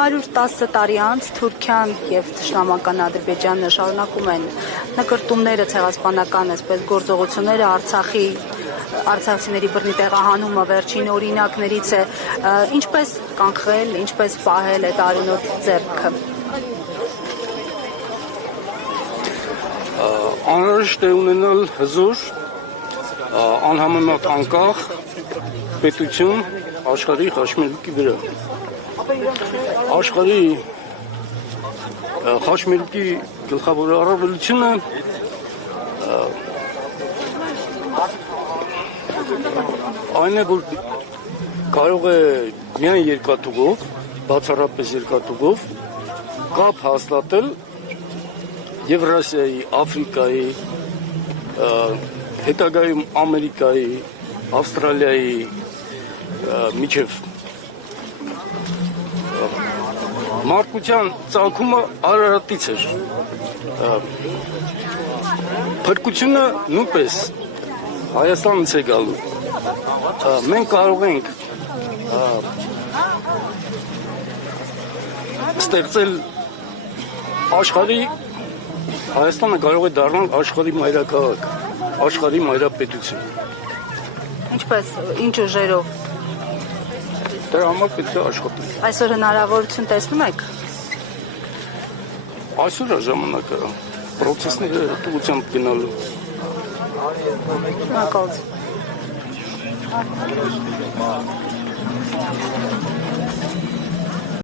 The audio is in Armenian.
110 տարի անց Թուրքիան եւ Իսլամական Ադրբեջանը շարունակում են նկրտումները, ցեղասպանական այսպես գործողությունները արցախցիների բռնի տեղահանումը վերջին օրինակներից է, ինչպես կանխել, ինչպես պահել այդ արյունոտ ձեռքը։ Անհրաժեշտ է ունենալ հզոր, անհամեմատ անկախ պետություն աշխարհի խաչմերուկի վրա։ Աշխարհի խաչմերուկի գլխավոր առավելությունը այն է, որ կարող է միայն երկաթուղով, բացառապես երկաթուղով կապ հաստատել Եվրասիայի, Աֆրիկայի, հետագայում Ամերիկայի, Ավստրալիայի միջև մարդկության ծագումը Արարատից էր։ Փրկությունը նույնպես Հայաստանից է գալու։ Մենք կարող ենք ստեղծել աշխարհի Հայաստանը կարող է դառնալ աշխարհի մայրաքաղաք, աշխարհի մայրապետություն։ Ինչպես, ինչ ուժերով։ Դրա համար պետք է աշխատել։ Այսօր հնարավորություն տեսնում եք։ Այսօր է ժամանակը process-ները հտուղությամբ գնալու։ Շնորհակալություն։